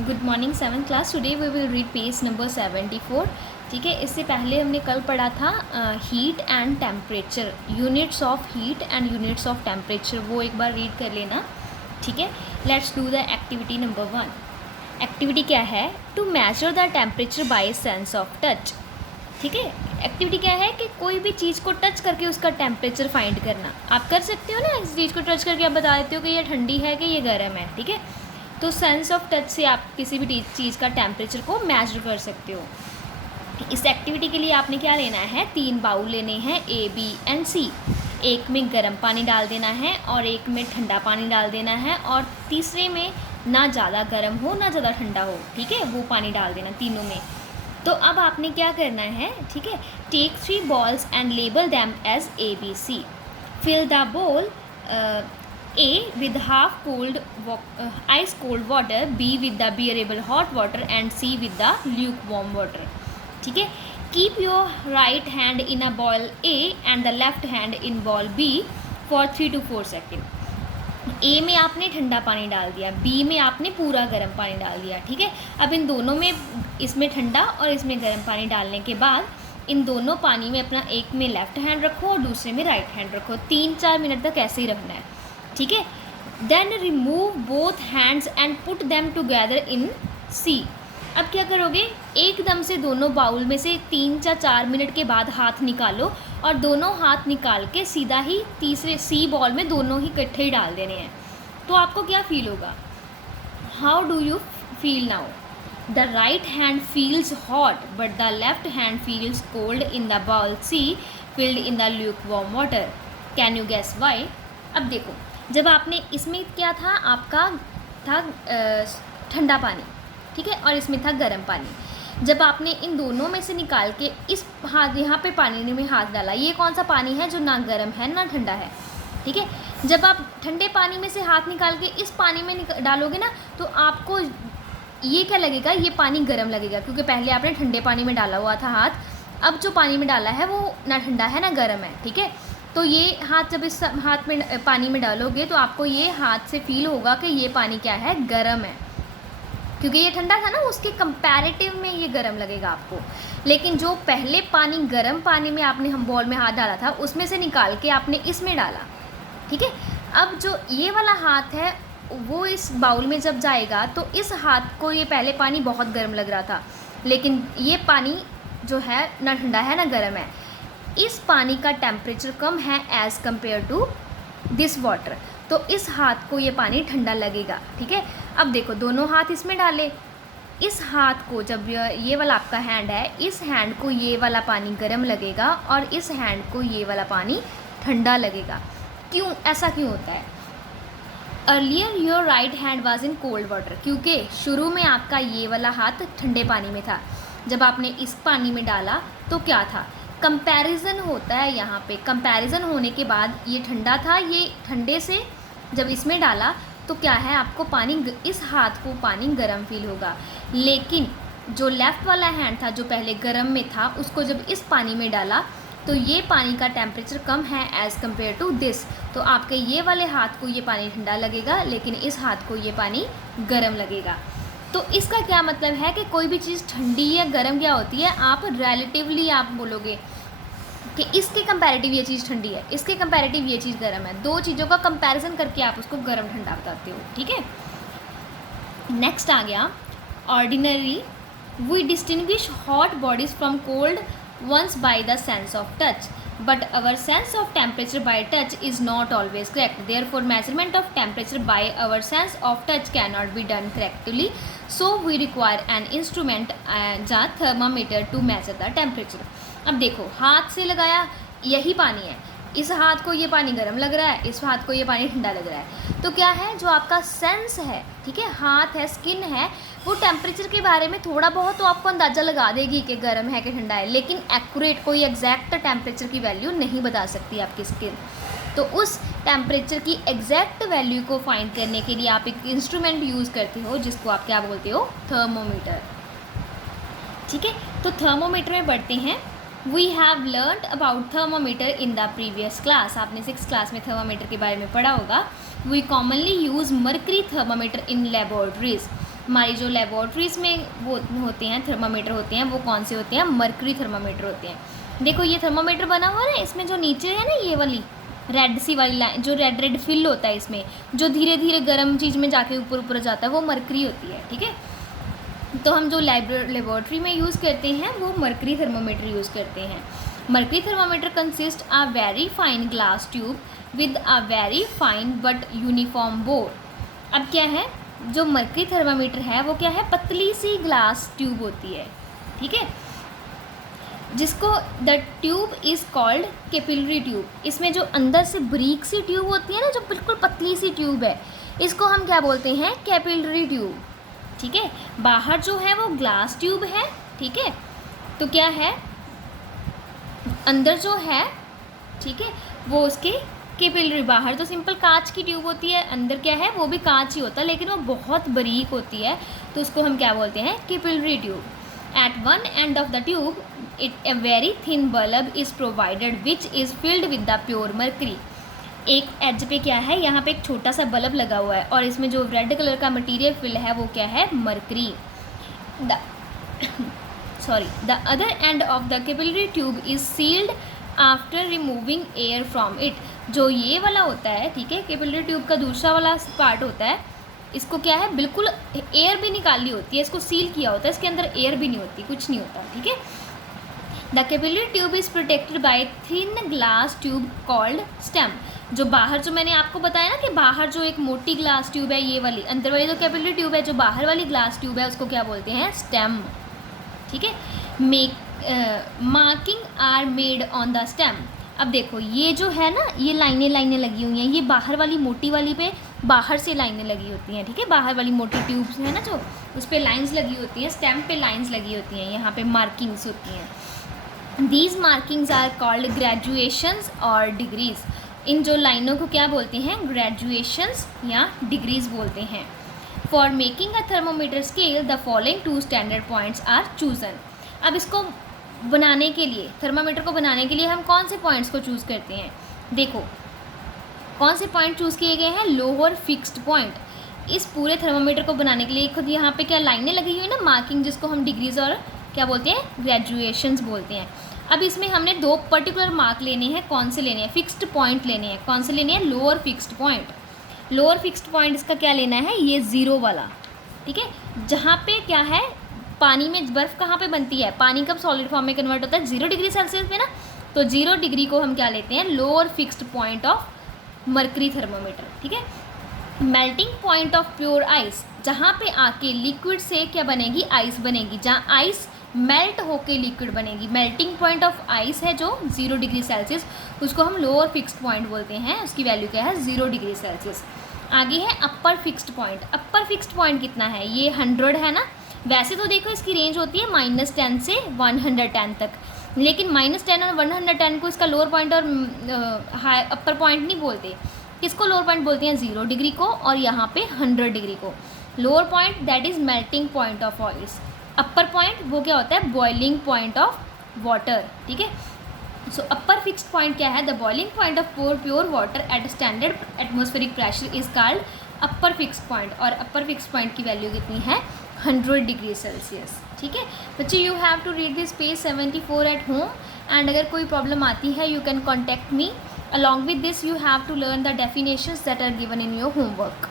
Good morning 7th class. Today we will read page number 74। ठीक है, इससे पहले हमने कल पढ़ा था heat and temperature, units of heat and units of temperature, वो एक बार रीड कर लेना। ठीक है, let's do the activity number 1। Activity क्या है? To measure the temperature by sense of touch. ठीक है, एक्टिविटी क्या है कि कोई भी चीज़ को टच करके उसका टेम्परेचर फाइंड करना। आप कर सकते हो ना, इस चीज़ को टच करके आप बता देते हो कि ये ठंडी है कि ये गर्म है। ठीक है, तो सेंस ऑफ टच से आप किसी भी चीज़ का टेम्परेचर को मेजर कर सकते हो। इस एक्टिविटी के लिए आपने क्या लेना है? 3 बाउल लेने हैं, A, B एंड C। एक में गर्म पानी डाल देना है और एक में ठंडा पानी डाल देना है, और तीसरे में ना ज़्यादा गर्म हो ना ज़्यादा ठंडा हो। ठीक है, वो पानी डाल देना तीनों में। तो अब आपने क्या करना है? ठीक है, take 3 balls and label them as A, B, C। Fill the bowl A with half cold ice cold water, B with the bearable hot water and C with the lukewarm water। ठीक है, keep your right hand in a bowl A and the left hand in bowl B for 3 to 4 seconds। ए में आपने ठंडा पानी डाल दिया, B में आपने पूरा गर्म पानी डाल दिया। ठीक है, अब इन दोनों में, इसमें ठंडा और इसमें गर्म पानी डालने के बाद इन दोनों पानी में अपना एक में लेफ़्ट हैंड रखो और दूसरे में राइट हैंड रखो। 3-4 मिनट तक ऐसे ही रखना है। ठीक है, then remove both hands and put them together in C. अब क्या करोगे? एकदम से दोनों बाउल में से 3-4 मिनट के बाद हाथ निकालो और दोनों हाथ निकाल के सीधा ही तीसरे सी बॉल में दोनों ही इकट्ठे ही डाल देने हैं। तो आपको क्या फील होगा? How do you feel now? The right hand feels hot but the left hand feels cold in the bowl C filled in the lukewarm water. Can you guess why? अब देखो, जब आपने इसमें क्या था, आपका था ठंडा पानी, ठीक है, और इसमें था गर्म पानी। जब आपने इन दोनों में से निकाल के इस हाथ, यहाँ पे पानी में हाथ डाला, ये कौन सा पानी है जो ना गर्म है ना ठंडा है? ठीक है, जब आप ठंडे पानी में से हाथ निकाल के इस पानी में डालोगे ना, तो आपको ये क्या लगेगा? ये पानी गर्म लगेगा, क्योंकि पहले आपने ठंडे पानी में डाला हुआ था हाथ। अब जो पानी में डाला है वो ना ठंडा है ना गर्म है। ठीक है, तो ये हाथ जब इस हाथ में पानी में डालोगे तो आपको ये हाथ से फील होगा कि ये पानी क्या है? गर्म है, क्योंकि ये ठंडा था ना, उसके कंपैरेटिव में ये गर्म लगेगा आपको। लेकिन जो पहले पानी, गर्म पानी में आपने हम बॉल में हाथ डाला था, उसमें से निकाल के आपने इसमें डाला। ठीक है, अब जो ये वाला हाथ है वो इस बाउल में जब जाएगा तो इस हाथ को ये पहले पानी बहुत गर्म लग रहा था, लेकिन ये पानी जो है ना ठंडा है ना गर्म है। इस पानी का टेम्परेचर कम है as compare to this water, तो इस हाथ को ये पानी ठंडा लगेगा। ठीक है, अब देखो, दोनों हाथ इसमें डाले, इस हाथ को जब ये वाला आपका हैंड है, इस हैंड को ये वाला पानी गर्म लगेगा और इस हैंड को ये वाला पानी ठंडा लगेगा। क्यों? ऐसा क्यों होता है? Earlier your right hand was in cold water, क्योंकि शुरू में आपका ये वाला हाथ ठंडे पानी में था। जब आपने इस पानी में डाला तो क्या था? कंपैरिजन होता है यहाँ पे। कंपैरिजन होने के बाद ये ठंडा था, ये ठंडे से जब इसमें डाला तो क्या है, आपको पानी, इस हाथ को पानी गर्म फील होगा। लेकिन जो लेफ़्ट वाला हैंड था जो पहले गर्म में था, उसको जब इस पानी में डाला तो ये पानी का टेम्परेचर कम है एज़ कम्पेयर टू दिस, तो आपके ये वाले हाथ को ये पानी ठंडा लगेगा, लेकिन इस हाथ को ये पानी गर्म लगेगा। तो इसका क्या मतलब है कि कोई भी चीज़ ठंडी या गर्म क्या होती है, आप रिलेटिवली आप बोलोगे कि इसके कंपैरेटिव ये चीज़ ठंडी है, इसके कंपैरेटिव ये चीज़ गर्म है। दो चीज़ों का कंपैरिजन करके आप उसको गर्म ठंडा बताते हो। ठीक है, नेक्स्ट आ गया ordinary. We distinguish hot bodies from cold ones by the sense of touch, but our sense of temperature by touch is not always correct. Therefore measurement of temperature by our sense of touch cannot be done correctly, so we require an instrument, the thermometer, to measure the temperature। अब देखो, हाथ से लगाया, यही पानी है, इस हाथ को ये पानी गर्म लग रहा है, इस हाथ को ये पानी ठंडा लग रहा है। तो क्या है, जो आपका सेंस है, ठीक है, हाथ है, स्किन है, वो टेम्परेचर के बारे में थोड़ा बहुत तो आपको अंदाज़ा लगा देगी कि गर्म है कि ठंडा है, लेकिन एक्यूरेट कोई एग्जैक्ट टेम्परेचर की वैल्यू नहीं बता सकती आपकी स्किन। तो उस टेम्परेचर की एग्जैक्ट वैल्यू को फाइंड करने के लिए आप एक इंस्ट्रूमेंट यूज़ करते हो, जिसको आप क्या बोलते हो? थर्मोमीटर। ठीक है, तो थर्मोमीटर में बढ़ते हैं। We have learned about thermometer in the previous class. आपने 6th क्लास में थर्मोमीटर के बारे में पढ़ा होगा। We commonly use mercury thermometer in laboratories. हमारी जो लेबॉर्ट्रीज़ में वो होते हैं थर्मामीटर होते हैं, वो कौन से होते हैं? मर्करी थर्मामीटर होते हैं। देखो ये थर्मामीटर बना हुआ है ना, इसमें जो नीचे है ना ये वाली रेड सी वाली लाइन, जो रेड रेड फिल होता है इसमें, जो धीरे धीरे गर्म चीज़ में जाके ऊपर ऊपर जाता है, वो मर्करी होती है। ठीक है, तो हम जो लेबॉर्ट्री में यूज़ करते हैं वो मर्करी थर्मामीटर यूज़ करते हैं। Mercury thermometer consist a very fine glass tube with a very fine but uniform bore. अब क्या है, जो मर्करी थर्मामीटर है वो क्या है? पतली सी ग्लास ट्यूब होती है। ठीक है, जिसको the tube is called capillary tube. इसमें जो अंदर से बारीक सी ट्यूब होती है ना, जो बिल्कुल पतली सी ट्यूब है, इसको हम क्या बोलते हैं? Capillary tube. ठीक है, बाहर जो है वो ग्लास ट्यूब है। ठीक है, तो क्या है अंदर जो है, ठीक है, वो उसके कैपिलरी, बाहर तो सिंपल कांच की ट्यूब होती है, अंदर क्या है वो भी कांच ही होता है, लेकिन वो बहुत बारीक होती है, तो उसको हम क्या बोलते हैं? Capillary tube. At one end of the tube it a very thin bulb is provided which is filled with the pure mercury. एक एज पे क्या है, यहाँ पे एक छोटा सा बल्ब लगा हुआ है और इसमें जो रेड कलर का मटेरियल फिल है वो क्या है? Mercury. The other end of the capillary tube is sealed after removing air from it. जो ये वाला होता है, ठीक है, कैपिलरी ट्यूब का दूसरा वाला पार्ट होता है, इसको क्या है, बिल्कुल एयर भी निकाली होती है, इसको सील किया होता है, इसके अंदर एयर भी नहीं होती, कुछ नहीं होता। ठीक है, the capillary tube is protected by thin glass tube called stem. जो बाहर, जो मैंने आपको बताया ना कि बाहर जो एक मोटी ग्लास ट्यूब है ये वाली, अंदर वाली जो कैपिलरी ट्यूब है, जो बाहर वाली ग्लास ट्यूब है उसको क्या बोलते हैं? स्टेम। ठीक है, marking are made on the stem. अब देखो ये जो है ना, ये लाइनें लगी हुई हैं, ये बाहर वाली मोटी वाली पे बाहर से लाइनें लगी होती हैं। ठीक है, बाहर वाली मोटी ट्यूब्स है ना, जो उस पर लाइन्स लगी होती हैं, स्टेम पे लाइन्स लगी होती हैं, यहाँ पे मार्किंग्स होती हैं। These markings are called graduations और डिग्रीज। इन जो लाइनों को क्या बोलते हैं? ग्रेजुएशंस या डिग्रीज बोलते हैं। For making a thermometer scale the following 2 standard points are chosen. अब इसको बनाने के लिए, थर्मामीटर को बनाने के लिए हम कौन से पॉइंट्स को चूज़ करते हैं? देखो कौन से पॉइंट चूज़ किए गए हैं? Lower fixed point. इस पूरे थर्मामीटर को बनाने के लिए खुद यहाँ पे क्या लाइनें लगी हुई है ना, मार्किंग, जिसको हम डिग्रीज और क्या बोलते हैं? ग्रेजुएशंस बोलते हैं। अब इसमें हमने 2 पर्टिकुलर मार्क लेने हैं। कौन से लेने हैं? फिक्स्ड पॉइंट लेने हैं। कौन से लेने हैं? Lower fixed point. Lower fixed point इसका क्या लेना है? ये 0 वाला। ठीक है, जहाँ पे क्या है, पानी में बर्फ़ कहाँ पे बनती है? पानी कब सॉलिड फॉर्म में कन्वर्ट होता है? 0 डिग्री सेल्सियस में ना, तो 0 डिग्री को हम क्या लेते हैं? Lower fixed point of mercury thermometer. ठीक है, melting point of pure ice, जहाँ पे आके लिक्विड से क्या बनेगी? आइस बनेगी। जहाँ आइस मेल्ट होके लिक्विड बनेगी, मेल्टिंग पॉइंट ऑफ आइस है जो 0 डिग्री सेल्सियस, उसको हम लोअर फिक्स्ड पॉइंट बोलते हैं। उसकी वैल्यू क्या है? 0 डिग्री सेल्सियस। आगे है अपर फिक्स्ड पॉइंट। अपर फिक्स्ड पॉइंट कितना है? ये 100 है ना। वैसे तो देखो इसकी रेंज होती है -10 से 110 तक, लेकिन -10 और 110 को इसका लोअर पॉइंट और हाई अपर पॉइंट नहीं बोलते। किसको लोअर पॉइंट बोलते हैं? 0 डिग्री को, और यहाँ पे 100 डिग्री को। Lower point that is melting point of oils. Upper point वो क्या होता है? Boiling point of water. ठीक है, सो अपर फिक्स्ड पॉइंट क्या है? The boiling point of pure water at standard atmospheric pressure is called upper fixed point. और upper fixed point की वैल्यू कितनी है? 100 डिग्री सेल्सियस। ठीक है बच्चे, you have to read this page 74 at home, and अगर कोई प्रॉब्लम आती है you can contact me. Along with this you have to learn the definitions that are given in your homework.